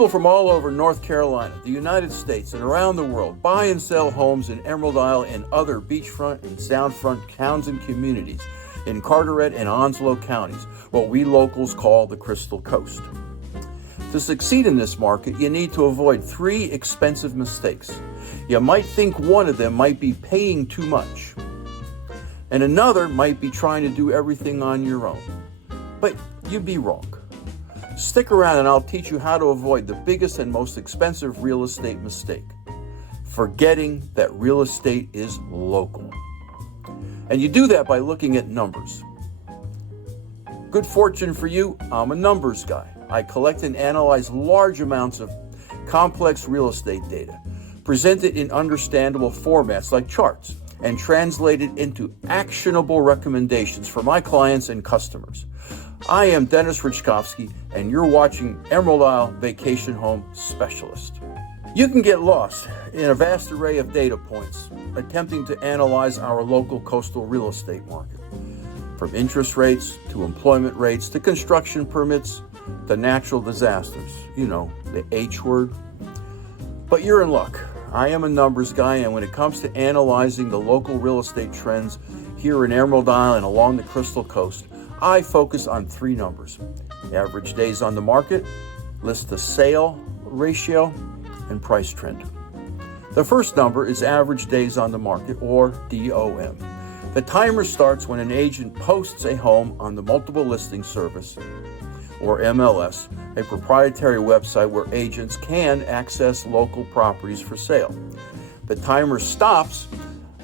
People from all over North Carolina, the United States, and around the world buy and sell homes in Emeraldisle and other beachfront and soundfront towns and communities in Carteret and Onslow counties, what we locals call the Crystal Coast. To succeed in this market, you need to avoid 3 expensive mistakes. You might think one of them might be paying too much, and another might be trying to do everything on your own. But you'd be wrong. Stick around and I'll teach you how to avoid the biggest and most expensive real estate mistake: forgetting that real estate is local. And you do that by looking at numbers. Good fortune for you, I'm a numbers guy. I collect and analyze large amounts of complex real estate data, present it in understandable formats like charts, and translate it into actionable recommendations for my clients and customers. I am Dennis Richkovsky, and you're watching Emeraldisle Vacation Home Specialist. You can get lost in a vast array of data points attempting to analyze our local coastal real estate market, from interest rates to employment rates to construction permits to natural disasters, the H word. But you're in luck. I am a numbers guy, and when it comes to analyzing the local real estate trends here in Emeraldisle and along the Crystal Coast, I focus on 3 numbers: average days on the market, list to sale ratio, and price trend. The first number is average days on the market, or DOM. The timer starts when an agent posts a home on the multiple listing service, or MLS, a proprietary website where agents can access local properties for sale. The timer stops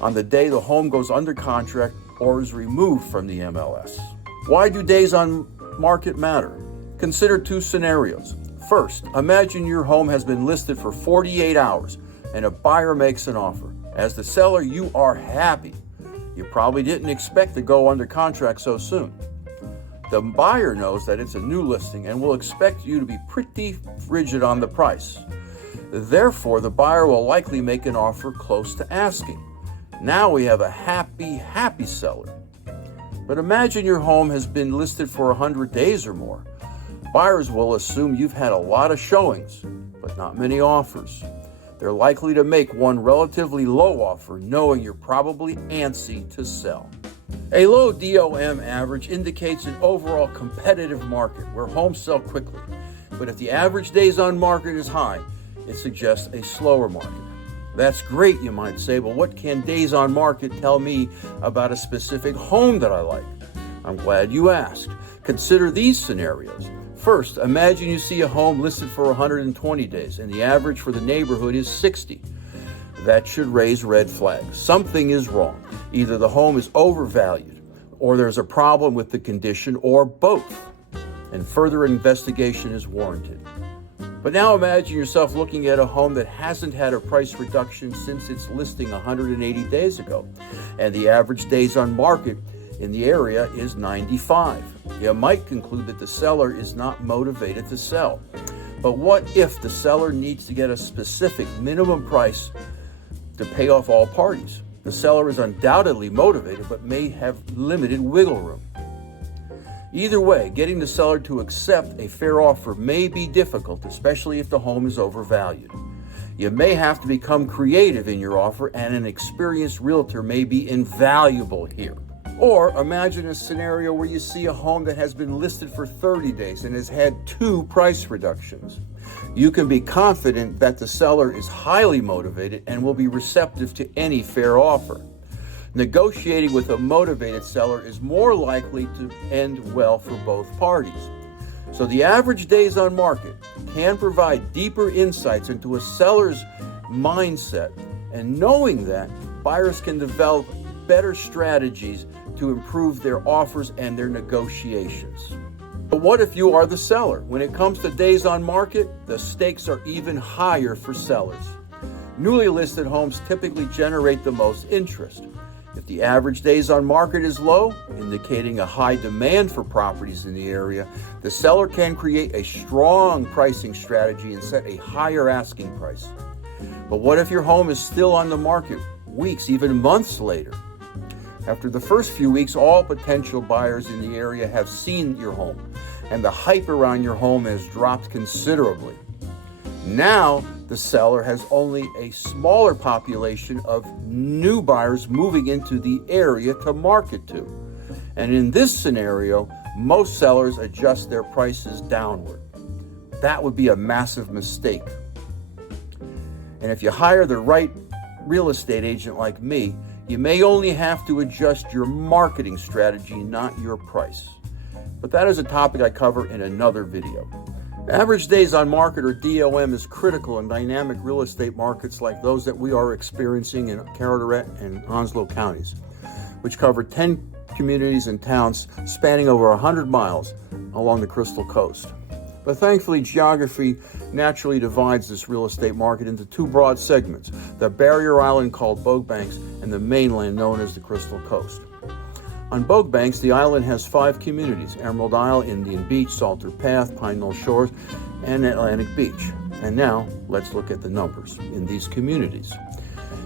on the day the home goes under contract or is removed from the MLS. Why do days on market matter? Consider 2 scenarios. First, imagine your home has been listed for 48 hours and a buyer makes an offer. As the seller, you are happy. You probably didn't expect to go under contract so soon. The buyer knows that it's a new listing and will expect you to be pretty rigid on the price. Therefore, the buyer will likely make an offer close to asking. Now we have a happy seller. But imagine your home has been listed for 100 days or more. Buyers will assume you've had a lot of showings, but not many offers. They're likely to make one relatively low offer, knowing you're probably antsy to sell. A low DOM average indicates an overall competitive market where homes sell quickly. But if the average days on market is high, it suggests a slower market. That's great, you might say, but what can days on market tell me about a specific home that I like? I'm glad you asked. Consider these scenarios. First, imagine you see a home listed for 120 days and the average for the neighborhood is 60. That should raise red flags. Something is wrong. Either the home is overvalued, or there's a problem with the condition, or both, and further investigation is warranted. But now imagine yourself looking at a home that hasn't had a price reduction since its listing 180 days ago, and the average days on market in the area is 95. You might conclude that the seller is not motivated to sell. But what if the seller needs to get a specific minimum price to pay off all parties? The seller is undoubtedly motivated, but may have limited wiggle room. Either way, getting the seller to accept a fair offer may be difficult, especially if the home is overvalued. You may have to become creative in your offer, and an experienced realtor may be invaluable here. Or imagine a scenario where you see a home that has been listed for 30 days and has had 2 price reductions. You can be confident that the seller is highly motivated and will be receptive to any fair offer. Negotiating with a motivated seller is more likely to end well for both parties. So the average days on market can provide deeper insights into a seller's mindset, and knowing that, buyers can develop better strategies to improve their offers and their negotiations. But what if you are the seller? When it comes to days on market, the stakes are even higher for sellers. Newly listed homes typically generate the most interest. If the average days on market is low, indicating a high demand for properties in the area, the seller can create a strong pricing strategy and set a higher asking price. But what if your home is still on the market weeks, even months later? After the first few weeks, all potential buyers in the area have seen your home, and the hype around your home has dropped considerably. Now, the seller has only a smaller population of new buyers moving into the area to market to. And in this scenario, most sellers adjust their prices downward. That would be a massive mistake. And if you hire the right real estate agent like me, you may only have to adjust your marketing strategy, not your price. But that is a topic I cover in another video. Average days on market, or DOM, is critical in dynamic real estate markets like those that we are experiencing in Carteret and Onslow counties, which cover 10 communities and towns spanning over 100 miles along the Crystal Coast. But thankfully, geography naturally divides this real estate market into two broad segments: the barrier island called Bogue Banks and the mainland known as the Crystal Coast. On Bogue Banks, the island has 5 communities: Emeraldisle, Indian Beach, Salter Path, Pine Knoll Shores, and Atlantic Beach. And now, let's look at the numbers in these communities.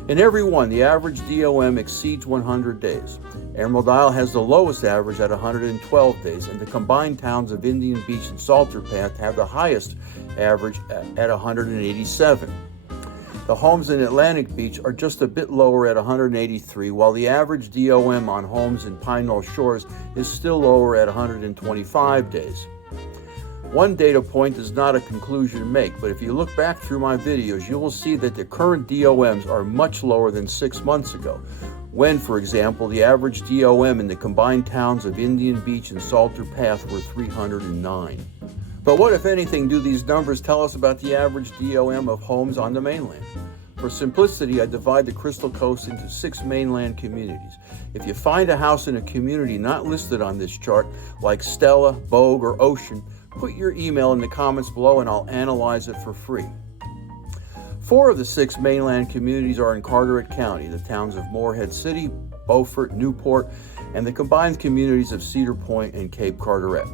In every one, the average DOM exceeds 100 days. Emeraldisle has the lowest average at 112 days, and the combined towns of Indian Beach and Salter Path have the highest average at 187. The homes in Atlantic Beach are just a bit lower at 183, while the average DOM on homes in Pine Knoll Shores is still lower at 125 days. One data point is not a conclusion to make, but if you look back through my videos, you will see that the current DOMs are much lower than 6 months ago, when, for example, the average DOM in the combined towns of Indian Beach and Salter Path were 309. But what, if anything, do these numbers tell us about the average DOM of homes on the mainland? For simplicity, I divide the Crystal Coast into 6 mainland communities. If you find a house in a community not listed on this chart, like Stella, Bogue, or Ocean, put your email in the comments below and I'll analyze it for free. 4 of the 6 mainland communities are in Carteret County, the towns of Morehead City, Beaufort, Newport, and the combined communities of Cedar Point and Cape Carteret.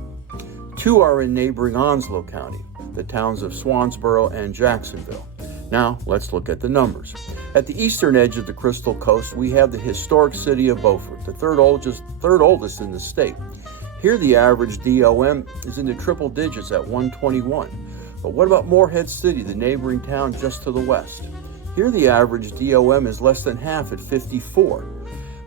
2 are in neighboring Onslow County, the towns of Swansboronc and Jacksonville. Now, let's look at the numbers. At the eastern edge of the Crystal Coast, we have the historic city of Beaufort, the third oldest in the state. Here, the average DOM is in the triple digits at 121. But what about Morehead City, the neighboring town just to the west? Here, the average DOM is less than half at 54.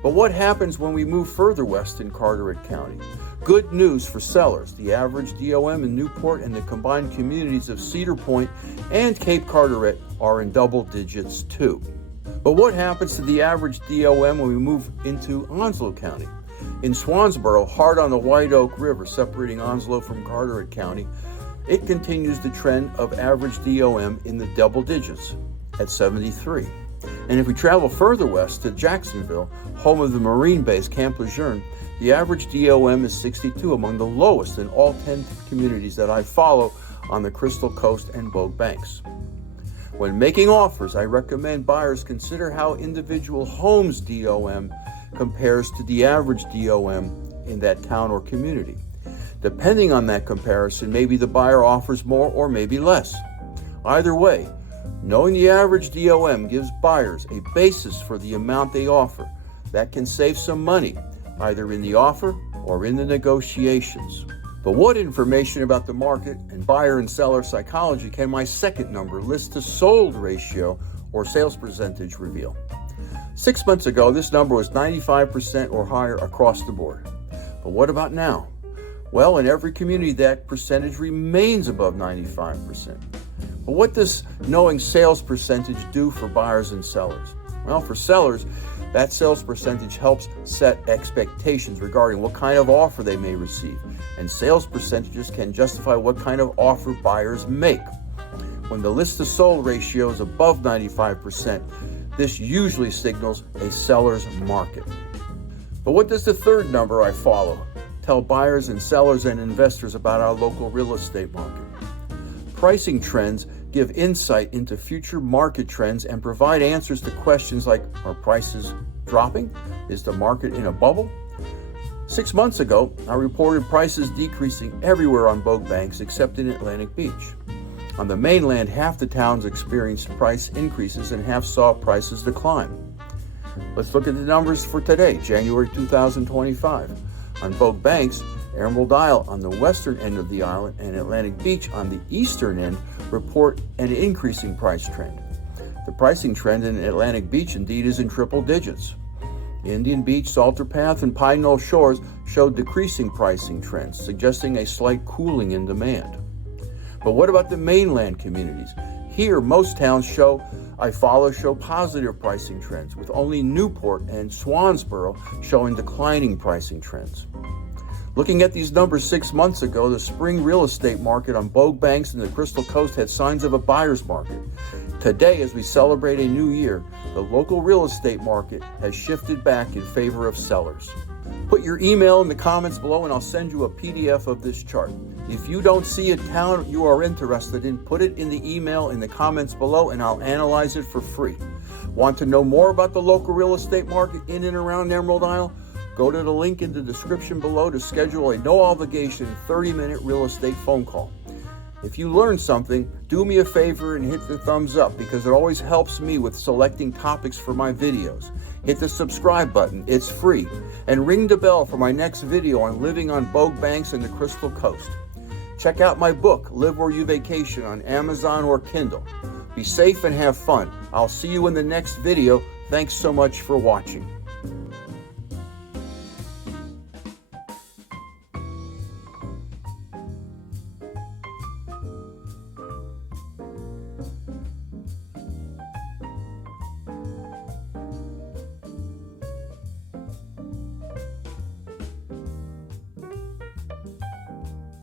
But what happens when we move further west in Carteret County? Good news for sellers. The average DOM in Newport and the combined communities of Cedar Point and Cape Carteret are in double digits too. But what happens to the average DOM when we move into Onslow County? In Swansboro, hard on the White Oak River separating Onslow from Carteret County, it continues the trend of average DOM in the double digits at 73. And if we travel further west to Jacksonville, home of the Marine base Camp Lejeune, the average DOM is 62, among the lowest in all 10 communities that I follow on the Crystal Coast and Bogue Banks. When making offers, I recommend buyers consider how individual homes' DOM compares to the average DOM in that town or community. Depending on that comparison, maybe the buyer offers more or maybe less. Either way, knowing the average DOM gives buyers a basis for the amount they offer. That can save some money, either in the offer or in the negotiations. But what information about the market and buyer and seller psychology can my second number, list to sold ratio or sales percentage, reveal? 6 months ago, this number was 95% or higher across the board. But what about now? Well, in every community, that percentage remains above 95%. But what does knowing sales percentage do for buyers and sellers? Well, for sellers, that sales percentage helps set expectations regarding what kind of offer they may receive, and sales percentages can justify what kind of offer buyers make. When the list to sold ratio is above 95%, this usually signals a seller's market. But what does the third number I follow tell buyers and sellers and investors about our local real estate market? Pricing trends give insight into future market trends and provide answers to questions like, are prices dropping? Is the market in a bubble? 6 months ago, I reported prices decreasing everywhere on Bogue Banks except in Atlantic Beach. On the mainland, half the towns experienced price increases and half saw prices decline. Let's look at the numbers for today, January 2025. On Bogue Banks, Emeraldisle on the western end of the island and Atlantic Beach on the eastern end report an increasing price trend. The pricing trend in Atlantic Beach indeed is in triple digits. Indian Beach, Salter Path, and Pine Knoll Shores showed decreasing pricing trends, suggesting a slight cooling in demand. But what about the mainland communities? Here, most towns show positive pricing trends, with only Newport and Swansboro showing declining pricing trends. Looking at these numbers 6 months ago, the spring real estate market on Bogue Banks and the Crystal Coast had signs of a buyer's market. Today, as we celebrate a new year, the local real estate market has shifted back in favor of sellers. Put your email in the comments below and I'll send you a PDF of this chart. If you don't see a town you are interested in, put it in the email in the comments below and I'll analyze it for free. Want to know more about the local real estate market in and around Emeraldisle? Go to the link in the description below to schedule a no-obligation 30-minute real estate phone call. If you learned something, do me a favor and hit the thumbs up because it always helps me with selecting topics for my videos. Hit the subscribe button, it's free, and ring the bell for my next video on living on Bogue Banks and the Crystal Coast. Check out my book, Live Where You Vacation, on Amazon or Kindle. Be safe and have fun. I'll see you in the next video. Thanks so much for watching.